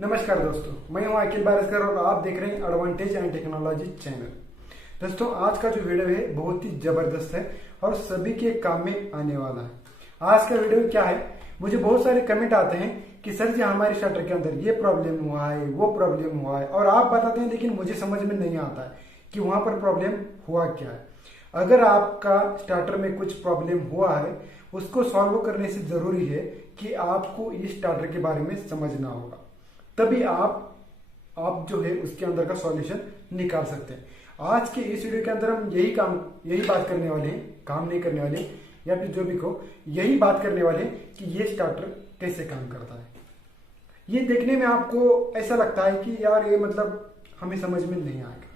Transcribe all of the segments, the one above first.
नमस्कार दोस्तों, मैं हूं अखिल बारिस्कर और आप देख रहे हैं एडवांटेज एंड टेक्नोलॉजी चैनल। दोस्तों, आज का जो वीडियो है बहुत ही जबरदस्त है और सभी के काम में आने वाला है। आज का वीडियो क्या है, मुझे बहुत सारे कमेंट आते हैं कि सर जी हमारे स्टार्टर के अंदर ये प्रॉब्लम हुआ है, वो प्रॉब्लम हुआ है, और आप बताते हैं लेकिन मुझे समझ में नहीं आता है कि वहां पर प्रॉब्लम हुआ क्या है। अगर आपका स्टार्टर में कुछ प्रॉब्लम हुआ है, उसको सॉल्व करने से जरूरी है कि आपको इस स्टार्टर के बारे में समझना होगा, तभी आप जो है उसके अंदर का सॉल्यूशन निकाल सकते हैं। आज के इस वीडियो के अंदर हम यही बात करने वाले हैं, काम नहीं करने वाले या फिर जो भी को यही बात करने वाले हैं कि ये स्टार्टर कैसे काम करता है। ये देखने में आपको ऐसा लगता है कि यार ये मतलब हमें समझ में नहीं आएगा,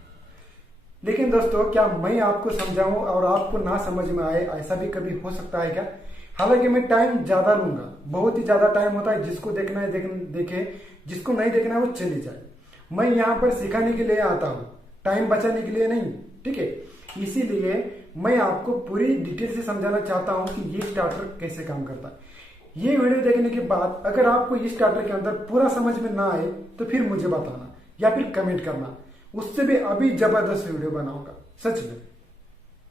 लेकिन दोस्तों क्या मैं आपको समझाऊं और आपको ना समझ में आए, ऐसा भी कभी हो सकता है क्या? हालांकि मैं टाइम ज्यादा लूंगा, बहुत ही ज्यादा टाइम होता है। जिसको देखना है देखे, जिसको नहीं देखना है वो चले जाए। मैं यहाँ पर सिखाने के लिए आता हूँ, टाइम बचाने के लिए नहीं, ठीक है। इसीलिए मैं आपको पूरी डिटेल से समझाना चाहता हूँ कि ये स्टार्टर कैसे काम करता है। ये वीडियो देखने के बाद अगर आपको इस स्टार्टर के अंदर पूरा समझ में ना आए तो फिर मुझे बताना या फिर कमेंट करना, उससे भी अभी जबरदस्त वीडियो बनाऊंगा सच में।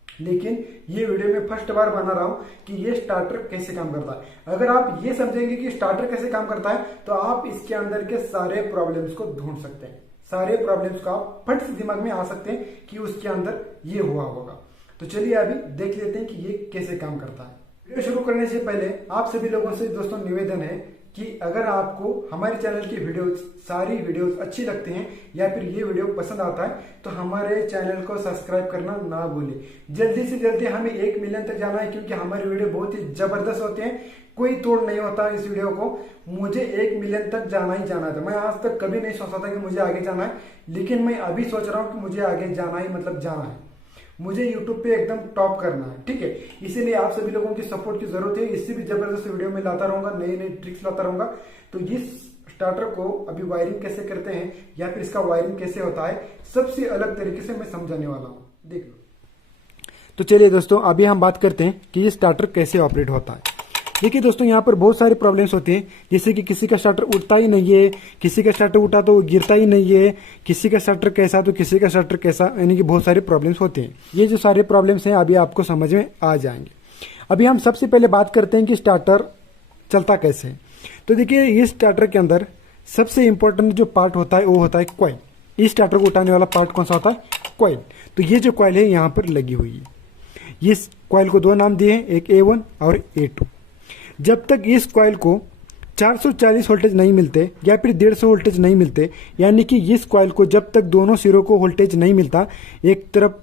लेकिन ये वीडियो में फर्स्ट बार बना रहा हूं कि ये स्टार्टर कैसे काम करता है। अगर आप ये समझेंगे कि स्टार्टर कैसे काम करता है तो आप इसके अंदर के सारे प्रॉब्लम्स को ढूंढ सकते हैं, सारे प्रॉब्लम्स को आप फट से दिमाग में आ सकते हैं कि उसके अंदर ये हुआ होगा। तो चलिए अभी देख लेते हैं कि ये कैसे काम करता है। वीडियो शुरू करने से पहले आप सभी लोगों से दोस्तों निवेदन है कि अगर आपको हमारे चैनल की सारी वीडियोस अच्छी लगती हैं या फिर ये वीडियो पसंद आता है तो हमारे चैनल को सब्सक्राइब करना ना भूलें। जल्दी से जल्दी हमें 1 मिलियन तक जाना है, क्योंकि हमारे वीडियो बहुत ही जबरदस्त होते हैं, कोई तोड़ नहीं होता इस वीडियो को। मुझे 1 मिलियन तक जाना ही जाना था। मैं आज तक कभी नहीं सोचा था कि मुझे आगे जाना है, लेकिन मैं अभी सोच रहा हूँ कि मुझे आगे जाना ही मतलब जाना है। मुझे YouTube पे एकदम टॉप करना है, ठीक है। इसीलिए आप सभी लोगों की सपोर्ट की जरूरत है। इससे भी जबरदस्त वीडियो में लाता रहूंगा, नई नई ट्रिक्स लाता रहूंगा। तो इस स्टार्टर को अभी वायरिंग कैसे करते हैं या फिर इसका वायरिंग कैसे होता है, सबसे अलग तरीके से मैं समझाने वाला हूँ, देख लो। तो चलिए दोस्तों, अभी हम बात करते हैं कि ये स्टार्टर कैसे ऑपरेट होता है। देखिए दोस्तों, यहाँ पर बहुत सारे प्रॉब्लम्स होते हैं, जैसे कि किसी का स्टार्टर उठता ही नहीं है, किसी का स्टार्टर उठा तो गिरता ही नहीं है, किसी का स्टार्टर कैसा तो किसी का स्टार्टर कैसा, यानी कि बहुत सारे प्रॉब्लम्स होते हैं। ये जो सारे प्रॉब्लम्स हैं अभी आपको समझ में आ जाएंगे। अभी हम सबसे पहले बात करते हैं कि स्टार्टर चलता कैसे है। तो देखिए, इस स्टार्टर के अंदर सबसे इंपॉर्टेंट जो पार्ट होता है वो होता है कॉइल। इस स्टार्टर को उठाने वाला पार्ट कौन सा होता है? कॉइल। तो ये जो कॉइल है यहाँ पर लगी हुई है। इस कॉइल को 2 नाम दिए हैं, एक A1 और A2। जब तक इस कॉइल को 440 वोल्टेज नहीं मिलते या फिर 150 वोल्टेज नहीं मिलते, यानी कि इस कॉइल को जब तक दोनों सिरों को वोल्टेज नहीं मिलता, एक तरफ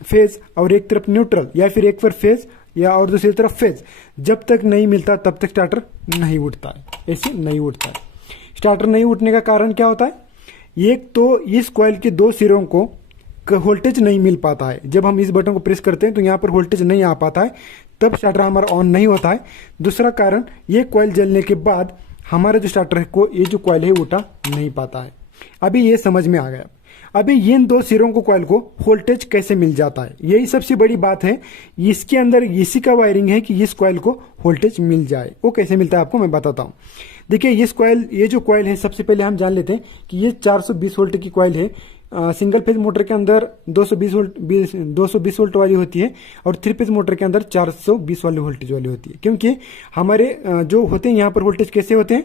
फेज और एक तरफ न्यूट्रल, या फिर एक पर फेज या और दूसरी तरफ फेज, जब तक नहीं मिलता तब तक स्टार्टर नहीं उठता है, ऐसे नहीं उठता है। स्टार्टर नहीं उठने का कारण क्या होता है? एक तो इस कॉइल के 2 सिरों को वोल्टेज नहीं मिल पाता है। जब हम इस बटन को प्रेस करते हैं तो यहाँ पर वोल्टेज नहीं आ पाता है, तब स्टार्टर हमारा ऑन नहीं होता है। दूसरा कारण, ये कॉइल जलने के बाद हमारा जो स्टार्टर है को ये जो कॉइल है उठा नहीं पाता है। अभी ये समझ में आ गया। अभी इन 2 सिरों को कॉइल को वोल्टेज कैसे मिल जाता है, यही सबसे बड़ी बात है। इसके अंदर इसी का वायरिंग है कि इस कॉइल को वोल्टेज मिल जाए। वो कैसे मिलता है आपको मैं बताता हूँ। देखिए, ये जो कॉइल है, सबसे पहले हम जान लेते हैं कि ये 420 वोल्ट की कॉइल है। सिंगल फेज मोटर के अंदर 220 वोल्ट वाली होती है और 3 फेज मोटर के अंदर 420 वाली वोल्टेज वाली होती है। क्योंकि हमारे जो होते हैं यहाँ पर वोल्टेज कैसे होते हैं,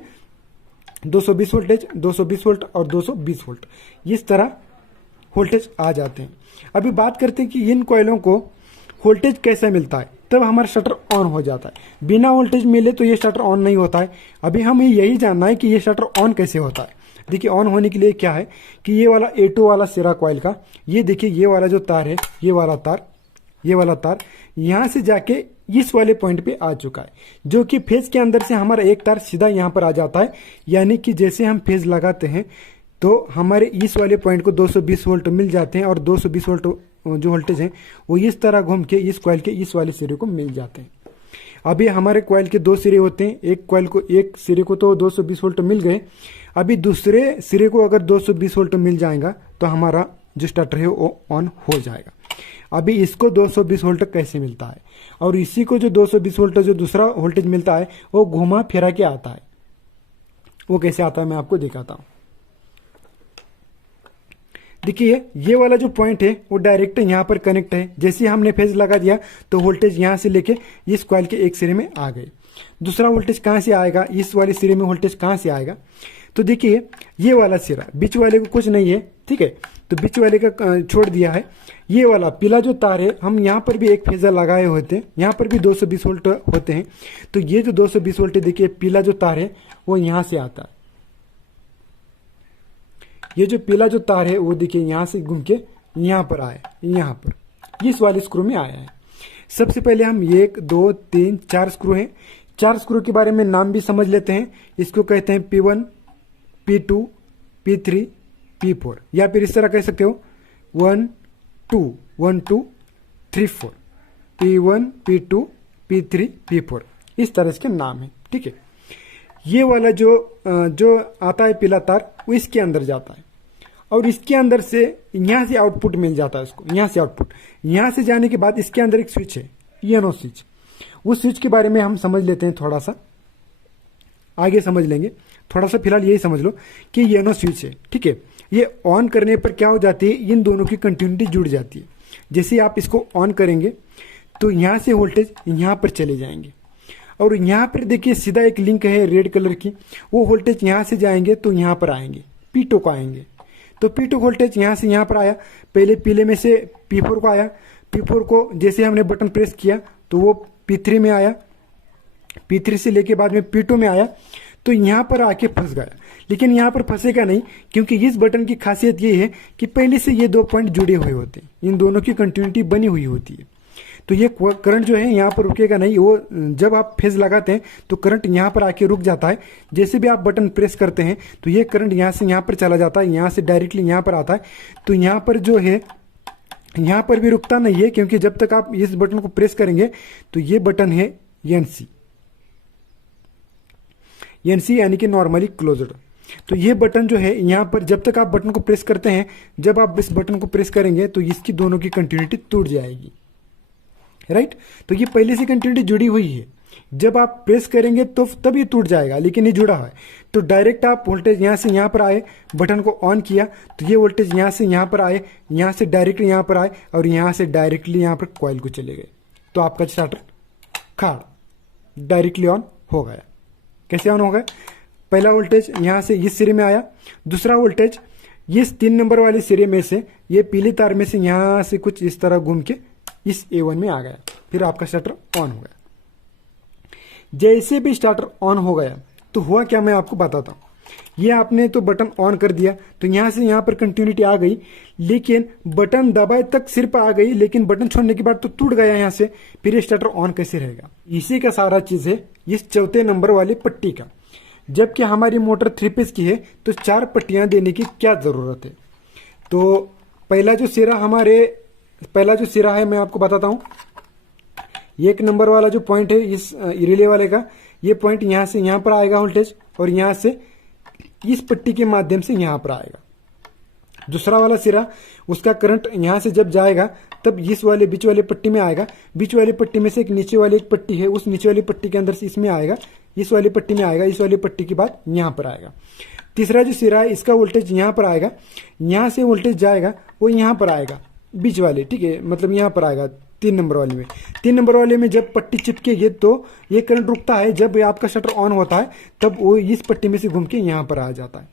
220 वोल्टेज, 220 वोल्ट और 220 वोल्ट, इस तरह वोल्टेज आ जाते हैं। अभी बात करते हैं कि इन कॉइलों को वोल्टेज कैसे मिलता है, तब हमारा स्टार्टर ऑन हो जाता है। बिना वोल्टेज मिले तो ये स्टार्टर ऑन नहीं होता है। अभी हमें यही जानना है कि ये स्टार्टर ऑन कैसे होता है। देखिए, ऑन होने के लिए क्या है कि ये वाला A2 वाला सिरा कॉइल का, ये देखिए ये वाला जो तार है, ये वाला तार यहां से जाके इस वाले पॉइंट पे आ चुका है, जो कि फेज के अंदर से हमारा एक तार सीधा यहां पर आ जाता है। यानी कि जैसे हम फेज लगाते हैं तो हमारे इस वाले पॉइंट को 220 वोल्ट मिल जाते हैं और 220 वोल्ट जो वोल्टेज है वो इस तरह घूम के इस कॉइल के इस वाले सिरे को मिल जाते हैं। अभी हमारे कॉइल के 2 सिरे होते हैं, एक सिरे को तो 220 वोल्ट मिल गए। अभी दूसरे सिरे को अगर 220 वोल्ट मिल जाएगा तो हमारा जो स्टार्टर है वो ऑन हो जाएगा। अभी इसको 220 वोल्ट कैसे मिलता है, और इसी को जो 220 वोल्ट जो दूसरा वोल्टेज मिलता है वो घुमा फिरा के आता है। वो कैसे आता है मैं आपको दिखाता हूँ। देखिए ये वाला जो पॉइंट है वो डायरेक्ट यहाँ पर कनेक्ट है। जैसे ही हमने फेज लगा दिया तो वोल्टेज यहाँ से लेके इस कॉइल के एक सिरे में आ गए। दूसरा वोल्टेज कहाँ से आएगा, इस वाले सिरे में वोल्टेज कहाँ से आएगा, तो देखिए ये वाला सिरा, बीच वाले को कुछ नहीं है, ठीक है, तो बीच वाले का छोड़ दिया है। ये वाला पीला जो तार है, हम यहाँ पर भी एक फेजर लगाए होते हैं, यहाँ पर भी 220 वोल्ट होते हैं। तो ये जो 220 वोल्ट देखिए पीला जो तार है वो यहाँ से आता है। ये जो पीला जो तार है वो देखिए यहाँ से घूम के यहाँ पर आया, यहाँ पर इस वाले स्क्रू में आया है। सबसे पहले हम 1 2 3 4 स्क्रू हैं। 4 स्क्रू के बारे में नाम भी समझ लेते हैं। इसको कहते हैं P1 P2 P3 P4, या फिर इस तरह कह सकते हो 1 2 1 2 3 4 P1 P2 P3 P4, इस तरह इसके नाम है, ठीक है। ये वाला जो आता है पीला तार वो इसके अंदर जाता है और इसके अंदर से यहाँ से आउटपुट मिल जाता है इसको, यहाँ से आउटपुट। यहाँ से जाने के बाद इसके अंदर एक स्विच है, ईएनओ स्विच। उस स्विच के बारे में हम समझ लेते हैं, थोड़ा सा आगे समझ लेंगे। थोड़ा सा फिलहाल यही समझ लो कि ईएनओ स्विच है, ठीक है। ये ऑन करने पर क्या हो जाती है, इन दोनों की कंटिन्यूटी जुड़ जाती है। जैसे आप इसको ऑन करेंगे तो यहाँ से वोल्टेज यहाँ पर चले जाएंगे और यहाँ पर देखिए सीधा एक लिंक है रेड कलर की, वो वोल्टेज यहाँ से जाएंगे तो यहाँ पर आएंगे, P2 को आएंगे। तो P2 वोल्टेज यहाँ से यहाँ पर आया, पहले पीले में से P4 को आया, P4 को जैसे हमने बटन प्रेस किया तो वो P3 में आया, P3 से लेके बाद में P2 में आया, तो यहाँ पर आके फंस गया। लेकिन यहाँ पर फंसेगा नहीं, क्योंकि इस बटन की खासियत ये है कि पहले से ये 2 पॉइंट जुड़े हुए होते हैं, इन दोनों की कंटिन्यूटी बनी हुई होती है। तो ये करंट जो है यहाँ पर रुकेगा नहीं, वो जब आप फेज लगाते हैं तो करंट यहाँ पर आके रुक जाता है। जैसे भी आप बटन प्रेस करते हैं तो ये करंट यहाँ से यहाँ पर चला जाता है, यहाँ से डायरेक्टली यहाँ पर आता है। तो यहाँ पर जो है यहाँ पर भी रुकता नहीं है, क्योंकि जब तक आप इस बटन को प्रेस करेंगे तो ये बटन है एनसी यानी कि नॉर्मली क्लोज्ड। तो ये बटन जो है यहाँ पर जब तक आप बटन को प्रेस करते हैं, जब आप इस बटन को प्रेस करेंगे तो इसकी दोनों की कंटिन्यूटी टूट जाएगी, राइट। तो ये पहले से कंटिन्यूटी जुड़ी हुई है, जब आप प्रेस करेंगे तो तब ये टूट जाएगा, लेकिन ये जुड़ा है। तो डायरेक्ट आप वोल्टेज यहाँ से यहाँ पर आए, बटन को ऑन किया तो ये वोल्टेज यहाँ से यहाँ पर आए, यहाँ से डायरेक्टली यहाँ पर आए और यहाँ से डायरेक्टली यहाँ पर कॉइल को चले गए। तो आपका स्टार्टर खाड़ डायरेक्टली ऑन हो गया। कैसे ऑन हो गया, पहला वोल्टेज यहाँ से इस सिरे में आया, दूसरा वोल्टेज इस 3 नंबर वाले सिरे में से, ये पीले तार में से यहाँ से कुछ इस तरह घूम के इस A1 में आ गया। फिर आपका स्टार्टर ऑन हो गया। जैसे भी स्टार्टर ऑन हो गया तो हुआ क्या, मैं आपको बताता हूँ। ये आपने तो बटन ऑन कर दिया तो यहाँ से यहाँ पर कंटिन्यूटी आ गई, लेकिन बटन दबाए तक सिर पर आ गई, लेकिन बटन छोड़ने के बाद तो टूट गया यहाँ से। फिर ये स्टार्टर ऑन कैसे रहेगा, इसी का सारा चीज है इस 4 नंबर वाली पट्टी का। जबकि हमारी मोटर 3 पीस की है तो 4 पट्टियां देने की क्या जरूरत है। तो पहला जो सिरा है मैं आपको बताता हूं। 1 नंबर वाला जो पॉइंट है इस रिले वाले का, ये पॉइंट यहां से यहां पर आएगा वोल्टेज, और यहां से इस पट्टी के माध्यम से यहां पर आएगा। दूसरा वाला सिरा, उसका करंट यहां से जब जाएगा तब इस वाले बीच वाले पट्टी में आएगा। बीच वाली पट्टी में से एक नीचे वाली एक पट्टी है, उस नीचे वाली पट्टी के अंदर से इसमें आएगा, इस वाली पट्टी में आएगा, इस वाली पट्टी के बाद यहां पर आएगा। तीसरा जो सिरा है इसका वोल्टेज यहां पर आएगा, यहां से वोल्टेज जाएगा वो यहां पर आएगा बीच वाले, ठीक है, मतलब यहां पर आएगा 3 नंबर वाले में। 3 नंबर वाले में जब पट्टी चिपकेगी तो ये करंट रुकता है, जब आपका शटर ऑन होता है तब वो इस पट्टी में से घूम के यहां पर आ जाता है।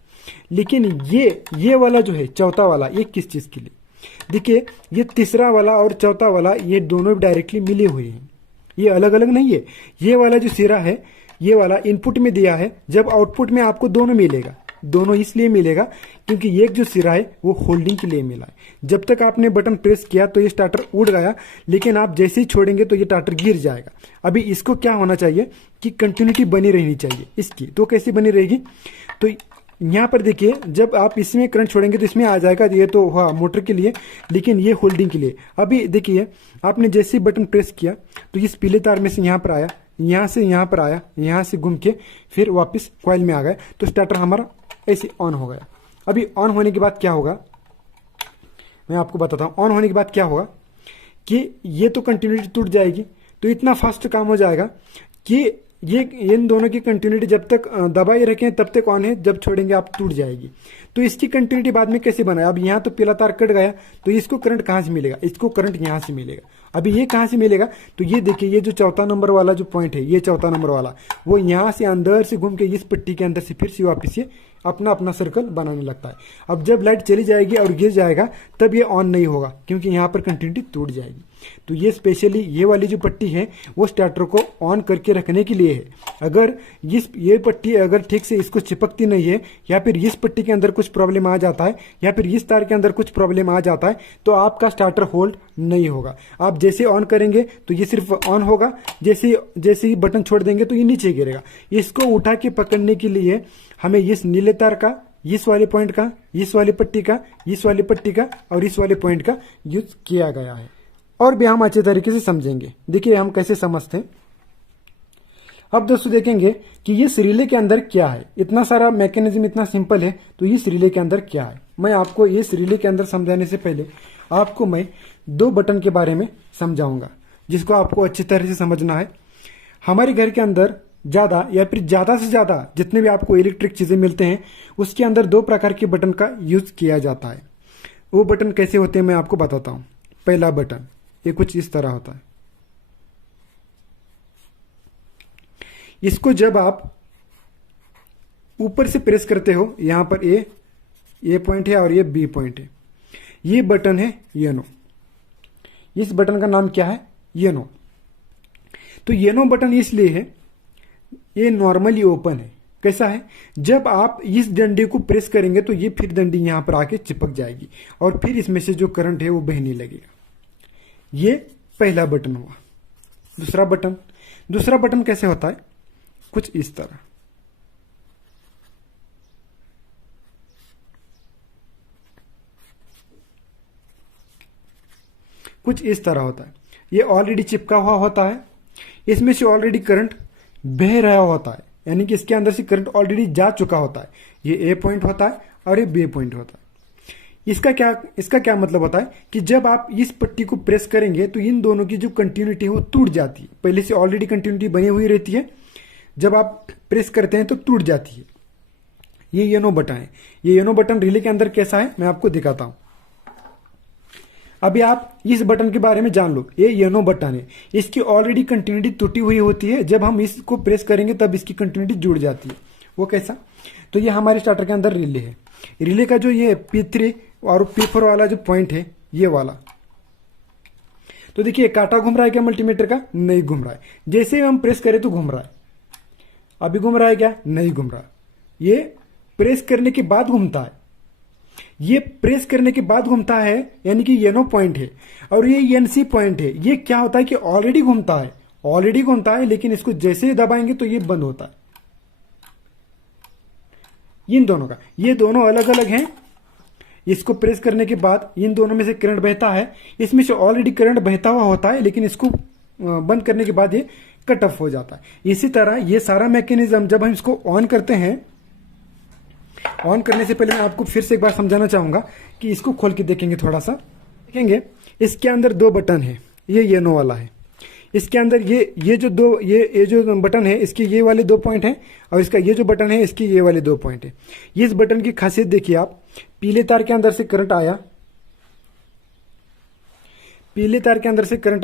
लेकिन ये वाला जो है चौथा वाला, ये किस चीज के लिए, देखिए ये तीसरा वाला और चौथा वाला ये दोनों डायरेक्टली मिले हुए हैं, ये अलग अलग नहीं है। ये वाला जो सिरा है ये वाला इनपुट में दिया है, जब आउटपुट में आपको दोनों मिलेगा। दोनों इसलिए मिलेगा क्योंकि एक जो सिरा है वो होल्डिंग के लिए मिला है। जब तक आपने बटन प्रेस किया तो ये स्टार्टर उड़ गया, लेकिन आप जैसे ही छोड़ेंगे तो ये स्टार्टर गिर जाएगा। अभी इसको क्या होना चाहिए कि कंटिन्यूटी बनी रहनी चाहिए इसकी। तो कैसी बनी रहेगी, तो यहाँ पर देखिए जब आप इसमें करंट छोड़ेंगे तो इसमें आ जाएगा, ये तो हुआ मोटर के लिए, लेकिन ये होल्डिंग के लिए। अभी देखिए आपने जैसे ही बटन प्रेस किया तो इस पीले तार में से यहाँ पर आया, यहाँ से यहाँ पर आया, यहाँ से घूम के फिर वापस कॉइल में आ गया, तो स्टार्टर हमारा ऐसे ऑन हो गया। अभी ऑन होने के बाद क्या होगा मैं आपको बताता हूँ। ऑन होने के बाद क्या होगा कि ये तो कंटिन्यूटी टूट जाएगी, तो इतना फास्ट काम हो जाएगा कि ये इन दोनों की कंटिन्यूटी जब तक दबाए रखें तब तक ऑन है, जब छोड़ेंगे आप टूट जाएगी। तो इसकी कंटिन्यूटी बाद में कैसे बना? अब यहाँ तो पीला तार कट गया, तो इसको करंट कहाँ से मिलेगा? इसको करंट यहाँ से मिलेगा। अभी ये कहाँ से मिलेगा? तो ये देखिए, ये जो चौथा नंबर वाला जो पॉइंट है, ये चौथा नंबर वाला, वो यहाँ से अंदर से घूम के इस पट्टी के अंदर से फिर से वापिस ये अपना अपना सर्कल बनाने लगता है। अब जब लाइट चली जाएगी और गिर जाएगा तब ये ऑन नहीं होगा, क्योंकि यहाँ पर कंटिन्यूटी टूट जाएगी। तो ये स्पेशली ये वाली जो पट्टी है वो स्टार्टर को ऑन करके रखने के लिए है। अगर ये पट्टी अगर ठीक से इसको चिपकती नहीं है, या फिर इस पट्टी के अंदर कुछ प्रॉब्लम आ जाता है, या फिर इस तार के अंदर कुछ प्रॉब्लम आ जाता है, तो आपका स्टार्टर होल्ड नहीं होगा। आप जैसे ऑन करेंगे तो ये सिर्फ ऑन होगा, जैसे ही बटन छोड़ देंगे तो ये नीचे गिरेगा। इसको उठा के पकड़ने के लिए हमें इस नीले तार का, इस वाले पॉइंट का, इस वाली पट्टी का, इस वाली पट्टी का और इस वाले पॉइंट का यूज किया गया है। और भी हम अच्छे तरीके से समझेंगे। देखिए हम कैसे समझते हैं। अब दोस्तों देखेंगे कि इस रिले के अंदर क्या है। इतना सारा मैकेनिज्म इतना सिंपल है, तो इस रिले के अंदर क्या है। मैं आपको इस रिले के अंदर समझाने से पहले आपको मैं 2 बटन के बारे में समझाऊंगा, जिसको आपको अच्छी तरह से समझना है। हमारे घर के अंदर ज्यादा या फिर ज्यादा से ज्यादा जितने भी आपको इलेक्ट्रिक चीजें मिलते हैं, उसके अंदर 2 प्रकार के बटन का यूज किया जाता है। वो बटन कैसे होते हैं मैं आपको बताता हूं। पहला बटन ये कुछ इस तरह होता है। इसको जब आप ऊपर से प्रेस करते हो, यहां पर ए पॉइंट है और ये बी पॉइंट है। ये बटन है येनो। इस बटन का नाम क्या है? येनो। तो येनो बटन इसलिए है, ये नॉर्मली ओपन है। कैसा है? जब आप इस डंडे को प्रेस करेंगे तो ये फिर डंडी यहां पर आके चिपक जाएगी और फिर इसमें से जो करंट है वो बहने लगेगा। ये पहला बटन हुआ। दूसरा बटन कैसे होता है? कुछ इस तरह। कुछ इस तरह होता है। ये ऑलरेडी चिपका हुआ होता है, इसमें से ऑलरेडी करंट बह रहा होता है, यानी कि इसके अंदर से करंट ऑलरेडी जा चुका होता है। ये ए पॉइंट होता है और ये बी पॉइंट होता है। इसका क्या मतलब होता है कि जब आप इस पट्टी को प्रेस करेंगे तो इन दोनों की जो कंटिन्यूटी है वो टूट जाती है। पहले से ऑलरेडी कंटिन्यूटी बनी हुई रहती है, जब आप प्रेस करते हैं तो टूट जाती है। ये येनो बटन है। ये येनो बटन रिले के अंदर कैसा है मैं आपको दिखाता हूं। अभी आप इस बटन के बारे में जान लो। ये येनो बटन है, इसकी ऑलरेडी कंटिन्यूटी टूटी हुई होती है। जब हम इसको प्रेस करेंगे तब इसकी कंटिन्यूटी जुड़ जाती है। वो कैसा? तो ये हमारे स्टार्टर के अंदर रिले है। रिले का जो ये P3 और P4 वाला जो पॉइंट है, ये वाला, तो देखिए कांटा घूम रहा है क्या मल्टीमीटर का? नहीं घूम रहा है। जैसे हम प्रेस करें तो घूम रहा है। अभी घूम रहा है क्या? नहीं घूम रहा। ये प्रेस करने के बाद घूमता है। ये प्रेस करने के बाद घूमता है, यानी कि येनो पॉइंट है। और ये NC पॉइंट है। ये क्या होता है कि ऑलरेडी घूमता है, लेकिन इसको जैसे ही दबाएंगे तो ये बंद होता है। इन दोनों का, ये दोनों अलग अलग हैं। इसको प्रेस करने के बाद इन दोनों में से करंट बहता है। इसमें से ऑलरेडी करंट बहता हुआ होता है, लेकिन इसको बंद करने के बाद ये कट ऑफ हो जाता है। इसी तरह ये सारा मैकेनिज्म जब हम इसको ऑन करते हैं, ऑन करने से पहले मैं आपको फिर से एक बार समझाना चाहूंगा कि इसको खोल के देखेंगे थोड़ा सा। देखेंगे इसके अंदर 2 बटन है। ये येनो वाला है। इसके अंदर ये जो बटन है, इसके ये वाले 2 पॉइंट हैं, और इसका ये जो बटन है इसकी ये वाले 2 पॉइंट है। इस बटन की खासियत देखिए आप, पीले तार के अंदर से करंट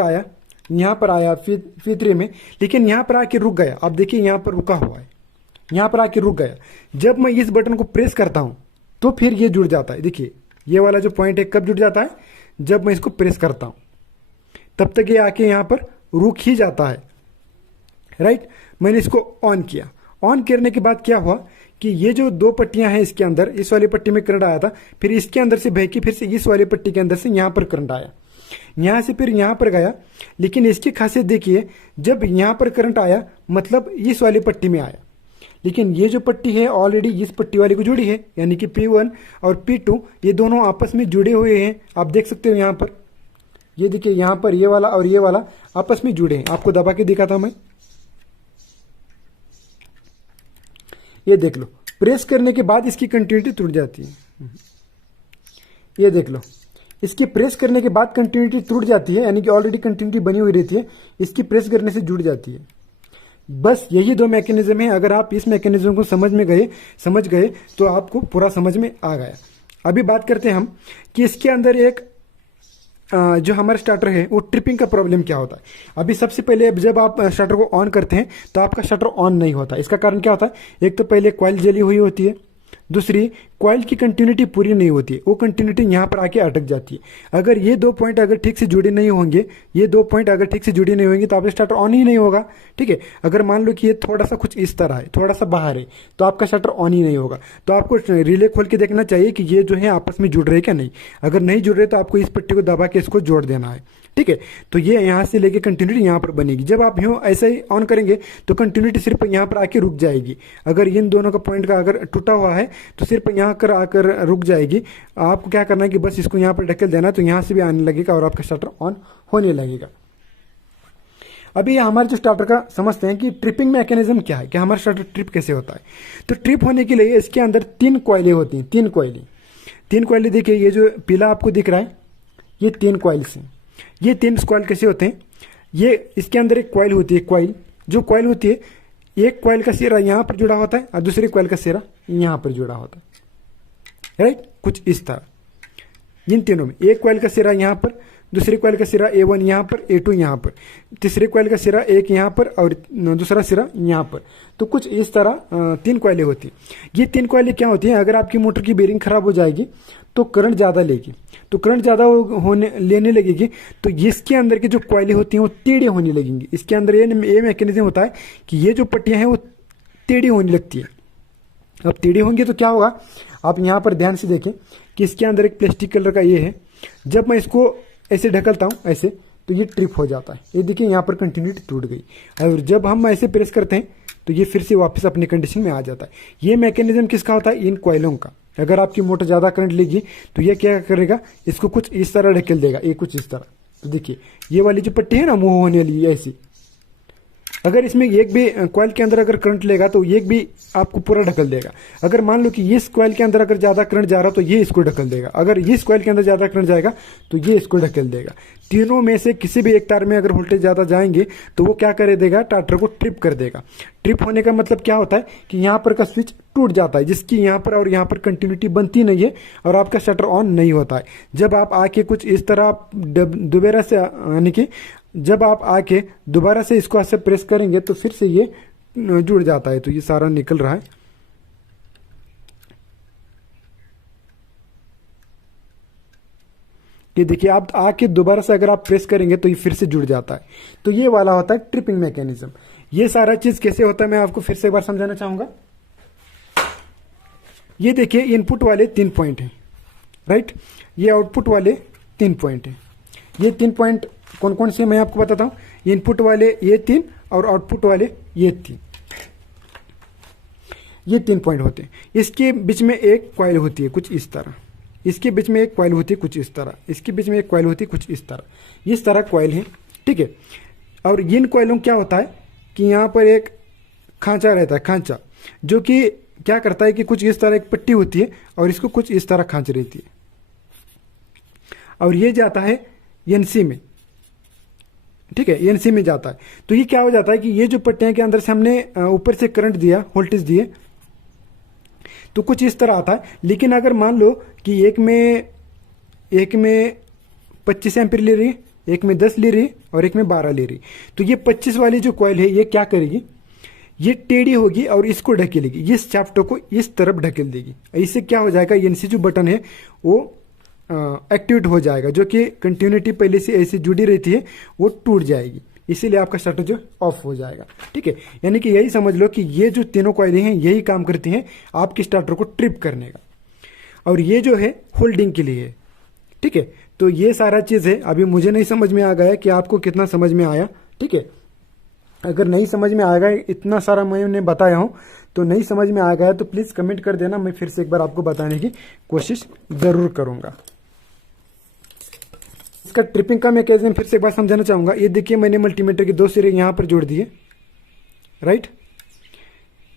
आया, यहां पर आया P3 में, लेकिन यहां पर आके रुक गया। आप देखिए यहां पर रुका हुआ है, यहां पर आके रुक गया। जब मैं इस बटन को प्रेस करता हूं तो फिर ये जुड़ जाता है। देखिए ये वाला जो पॉइंट है कब जुड़ जाता है? जब मैं इसको प्रेस करता हूं, तब तक ये आके यहां पर रुक ही जाता है। राइट? मैंने इसको ऑन किया। ऑन करने के बाद क्या हुआ कि ये जो 2 पट्टियां हैं इसके अंदर, इस वाली पट्टी में करंट आया था, फिर इसके अंदर से बह के फिर से इस वाली पट्टी के अंदर से यहां पर करंट आया, यहां से फिर यहां पर गया। लेकिन इसकी खासियत देखिए, जब यहां पर करंट आया मतलब इस वाली पट्टी में आया, लेकिन ये जो पट्टी है ऑलरेडी इस पट्टी वाली को जुड़ी है, यानी कि P1 और P2 ये दोनों आपस में जुड़े हुए हैं। आप देख सकते हो यहां पर, ये देखिए यहां पर ये वाला और ये वाला आपस में जुड़े हैं। आपको दबा के दिखाता हूं मैं। ये देख लो, प्रेस करने के बाद इसकी कंटिन्यूटी टूट जाती है। ये देख लो, इसकी प्रेस करने के बाद कंटिन्यूटी टूट जाती है, यानी कि ऑलरेडी कंटिन्यूटी बनी हुई रहती है, इसकी प्रेस करने से जुड़ जाती है। बस यही दो मैकेनिज्म है। अगर आप इस मैकेनिज्म को समझ गए तो आपको पूरा समझ में आ गया। अभी बात करते हैं हम कि इसके अंदर एक जो हमारा स्टार्टर है वो ट्रिपिंग का प्रॉब्लम क्या होता है। अभी सबसे पहले जब आप स्टार्टर को ऑन करते हैं तो आपका शटर ऑन नहीं होता। इसका कारण क्या होता है, एक तो पहले कॉइल जली हुई होती है, दूसरी कॉइल की कंटिन्यूटी पूरी नहीं होती है, वो कंटिन्यूटी यहाँ पर आके अटक जाती है। अगर ये दो पॉइंट अगर ठीक से जुड़े नहीं होंगे, तो आपका स्टार्टर ऑन ही नहीं होगा। ठीक है, अगर मान लो कि ये थोड़ा सा कुछ इस तरह है, थोड़ा सा बाहर है, तो आपका शटर ऑन ही नहीं होगा। तो आपको रिले खोल के देखना चाहिए कि ये जो है आपस में जुड़ रहे क्या नहीं। अगर नहीं जुड़ रहे तो आपको इस पट्टी को दबा के इसको जोड़ देना है। ठीक है, तो ये यहाँ से लेके कंटिन्यूटी यहाँ पर बनेगी। जब आप यूँ ऐसे ही ऑन करेंगे तो कंटिन्यूटी सिर्फ यहाँ पर आके रुक जाएगी। अगर इन दोनों का पॉइंट का अगर टूटा हुआ है तो सिर्फ यहाँ कर आकर रुक जाएगी। आपको क्या करना है कि बस इसको यहाँ पर ढकेल देना, तो यहाँ से भी आने लगेगा और आपका स्टार्टर ऑन होने लगेगा। अभी हमारे जो स्टार्टर का समझते हैं कि ट्रिपिंग मैकेनिज्म क्या है, कि हमारा स्टार्टर ट्रिप कैसे होता है। तो ट्रिप होने के लिए इसके अंदर 3 कॉइलें होती हैं। 3 कॉइलें देखिए, ये जो पीला आपको दिख रहा है ये 3 कॉइल्स हैं। ये 3 कॉइल कैसे होते हैं, ये इसके अंदर एक कॉइल होती है। जो कॉइल होती है, एक कॉइल का सिरा यहाँ पर जुड़ा होता है और दूसरे कॉइल का सिरा यहाँ पर जुड़ा होता है। राइट, कुछ इस तरह इन तीनों में एक कॉइल का सिरा यहाँ पर, दूसरे कॉइल का सिरा A1 यहाँ पर, A2 यहाँ पर, तीसरे कॉइल का सिरा एक यहाँ पर और दूसरा सिरा यहाँ पर। तो कुछ इस तरह 3 कॉइलें होती हैं। ये 3 कॉइलें क्या होती हैं, अगर आपकी मोटर की बेरिंग खराब हो जाएगी तो करंट ज़्यादा लेगी, तो करंट ज़्यादा लेने लगेगी तो इसके अंदर की जो कॉइलें होती हैं वो टेढ़ी होने लगेंगी। इसके अंदर ये मैकेनिज्म होता है कि ये जो पट्टियाँ हैं वो टेढ़ी होने लगती है। अब टेढ़ी होंगी तो क्या होगा, आप यहाँ पर ध्यान से देखें कि इसके अंदर एक प्लास्टिक कलर का ये है। जब मैं इसको ऐसे ढकलता हूँ ऐसे, तो ये ट्रिप हो जाता है। ये देखिए यहाँ पर कंटिन्यूटी टूट गई, और जब हम ऐसे प्रेस करते हैं तो ये फिर से वापस अपने कंडीशन में आ जाता है। ये मैकेनिज्म किसका होता है, इन कॉइलों का। अगर आपकी मोटर ज़्यादा करंट लेगी तो ये क्या करेगा, इसको कुछ इस तरह ढकेल देगा, ये कुछ इस तरह। तो देखिए ये वाली जो पट्टी है ना मूव होने वाली, ऐसी अगर इसमें एक भी कॉइल के अंदर अगर करंट लेगा तो एक भी आपको पूरा ढकल देगा। अगर मान लो कि इस कॉइल के अंदर अगर ज़्यादा करंट जा रहा तो ये इसको ढकल देगा, अगर इस कॉइल के अंदर ज़्यादा करंट जाएगा तो ये इसको ढकल देगा। तीनों में से किसी भी एक तार में अगर वोल्टेज ज़्यादा जाएंगे तो वो क्या कर देगा, स्टार्टर को ट्रिप कर देगा। ट्रिप होने का मतलब क्या होता है कि यहाँ पर का स्विच टूट जाता है, जिसकी यहाँ पर और यहाँ पर कंटिन्यूटी बनती नहीं है और आपका शटर ऑन नहीं होता है। जब आप आके कुछ इस तरह दोबारा से, यानी कि जब आप आके दोबारा से इसको ऐसे प्रेस करेंगे तो फिर से ये जुड़ जाता है। तो ये सारा निकल रहा है। ये देखिए, आप आके दोबारा से अगर आप प्रेस करेंगे तो ये फिर से जुड़ जाता है। तो ये वाला होता है ट्रिपिंग मैकेनिज्म। ये सारा चीज कैसे होता है मैं आपको फिर से एक बार समझाना चाहूंगा। ये देखिए, इनपुट वाले 3 पॉइंट हैं, राइट। ये आउटपुट वाले 3 पॉइंट हैं। ये 3 पॉइंट कौन कौन से मैं आपको बताता हूं। इनपुट वाले ये 3 और आउटपुट वाले ये 3, ये 3 पॉइंट होते हैं। इसके बीच में एक कॉइल होती है कुछ इस तरह, इसके बीच में एक कॉइल होती है कुछ इस तरह, इसके बीच में एक कॉइल होती है कुछ इस तरह कॉइल है, ठीक है। और इन कॉइलों क्या होता है कि यहाँ पर एक खांचा रहता है, खांचा, जो कि क्या करता है कि कुछ इस तरह एक पट्टी होती है और इसको कुछ इस तरह खांच रहती है, और ये जाता है एनसी में, ठीक है, एनसी में जाता है। तो ये क्या हो जाता है कि ये जो पट्टियां के अंदर से हमने ऊपर से करंट दिया, वोल्टेज दिए, तो कुछ इस तरह आता है। लेकिन अगर मान लो कि एक में 25 एम्पीयर ले रही, एक में 10 ले रही और एक में 12 ले रही, तो ये 25 वाली जो कॉइल है ये क्या करेगी, ये टेढ़ी होगी और इसको ढकेलेगी, ये शाफ्टों को इस तरफ ढकेल देगी। इससे क्या हो जाएगा, एनसी जो बटन है वो एक्टिवेट हो जाएगा, जो कि कंटिन्यूटी पहले से ऐसे जुड़ी रहती है वो टूट जाएगी, इसीलिए आपका शटर जो ऑफ हो जाएगा, ठीक है। यानी कि यही समझ लो कि ये जो तीनों कॉइलें हैं यही काम करती हैं आपकी स्टार्टर को ट्रिप करने का, और ये जो है होल्डिंग के लिए है, ठीक है। तो ये सारा चीज़ है। अभी मुझे नहीं समझ में आ गया कि आपको कितना समझ में आया, ठीक है। अगर नहीं समझ में आ गया, इतना सारा मैंने बताया हूँ, तो नहीं समझ में आ गया तो प्लीज़ कमेंट कर देना, मैं फिर से एक बार आपको बताने की कोशिश ज़रूर करूँगा। इसका ट्रिपिंग का मैकेनिज्म फिर से एक बार समझाना चाहूँगा। ये देखिए, मैंने मल्टीमीटर के 2 सिरे यहाँ पर जोड़ दिए, राइट,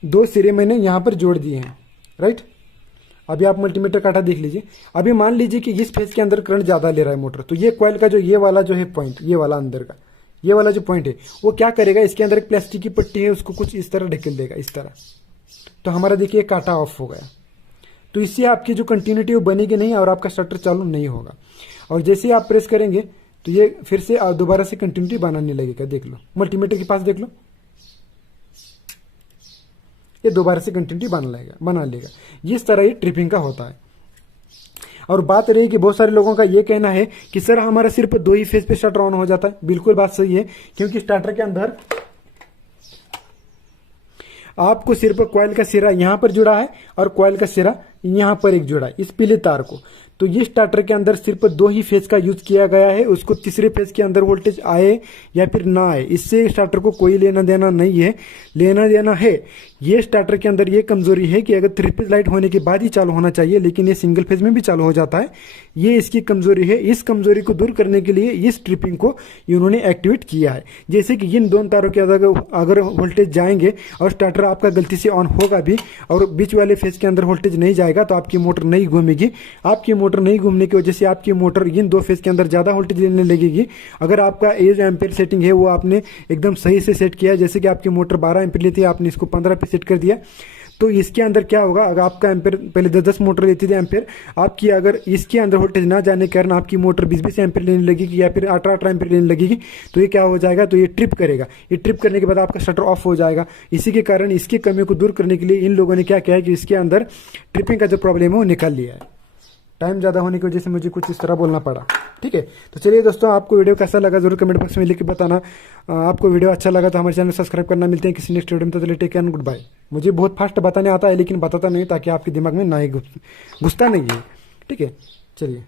2 सिरे मैंने यहाँ पर जोड़ दिए हैं, राइट। अभी आप मल्टीमीटर काटा देख लीजिए। अभी मान लीजिए कि इस फेज के अंदर करंट ज़्यादा ले रहा है मोटर, तो ये कॉइल का जो ये वाला जो है पॉइंट, ये वाला अंदर का, ये वाला जो पॉइंट है वो क्या करेगा, इसके अंदर एक प्लास्टिक की पट्टी है उसको कुछ इस तरह ढकेल देगा, इस तरह। तो हमारा देखिए काटा ऑफ हो गया। तो इससे आपकी जो कंटिन्यूटी वो बनेगी नहीं और आपका शटर चालू नहीं होगा। और जैसे ही आप प्रेस करेंगे तो ये फिर से दोबारा से कंटिन्यूटी बनाने लगेगा। देख लो मल्टीमीटर के पास देख लो, ये दोबारा से कंटिन्यूटी बना लेगा। इस तरह ये ट्रिपिंग का होता है। और बात रही कि बहुत सारे लोगों का ये कहना है कि सर हमारा सिर्फ 2 ही फेज पे शटर ऑन हो जाता है। बिल्कुल बात सही है, क्योंकि स्टार्टर के अंदर आपको सिर्फ कॉइल का सिरा यहां पर जुड़ा है और कॉइल का सिरा यहां पर एक जुड़ा है, इस पीले तार को। तो ये स्टार्टर के अंदर सिर्फ 2 ही फेज का यूज किया गया है। उसको तीसरे फेज के अंदर वोल्टेज आए या फिर ना आए, इससे स्टार्टर को कोई लेना देना नहीं है। लेना देना है ये स्टार्टर के अंदर ये कमजोरी है कि अगर 3 फेज लाइट होने के बाद ही चालू होना चाहिए, लेकिन ये सिंगल फेज में भी चालू हो जाता है। ये इसकी कमजोरी है। इस कमजोरी को दूर करने के लिए इस ट्रिपिंग को इन्होंने एक्टिवेट किया है। जैसे कि इन दोनों तारों के अगर वोल्टेज जाएंगे और स्टार्टर आपका गलती से ऑन होगा भी और बीच वाले फेज के अंदर वोल्टेज नहीं जाएगा तो आपकी मोटर नहीं घूमेगी। आपकी मोटर नहीं घूमने की वजह से आपकी मोटर इन 2 फेज के अंदर ज्यादा वोल्टेज लेने लगेगी। अगर आपका ये जो एम्पेयर सेटिंग है वो आपने एकदम सही से सेट किया, जैसे कि आपकी मोटर 12 एम्पेयर लेती है, आपने इसको 15 पे सेट कर दिया, तो इसके अंदर क्या होगा, अगर आपका एम्पेयर पहले 10 मोटर लेती थी एम्पेयर, आपकी अगर इसके अंदर वोल्टेज ना जाने के कारण आपकी मोटर 20 एम्पेयर लेने लगेगी या फिर 18 एम्पेयर लेने लगेगी, तो ये क्या हो जाएगा, तो ये ट्रिप करेगा। ये ट्रिप करने के बाद आपका शटर ऑफ हो जाएगा। इसी के कारण इसकी कमी को दूर करने के लिए इन लोगों ने क्या किया है कि इसके अंदर ट्रिपिंग का जो प्रॉब्लम है वो निकाल लिया है। टाइम ज़्यादा होने की वजह से मुझे कुछ इस तरह बोलना पड़ा। ठीक है, तो चलिए दोस्तों, आपको वीडियो कैसा लगा जरूर कमेंट बॉक्स में लिख के बताना। आपको वीडियो अच्छा लगा तो हमारे चैनल सब्सक्राइब करना। मिलते हैं किसी नेक्स्ट वीडियो में, तो चलिए take care and good bye. मुझे बहुत फास्ट बताने आता है लेकिन बताता नहीं ताकि आपके दिमाग में ना ही घुसता नहीं है। ठीक है, चलिए।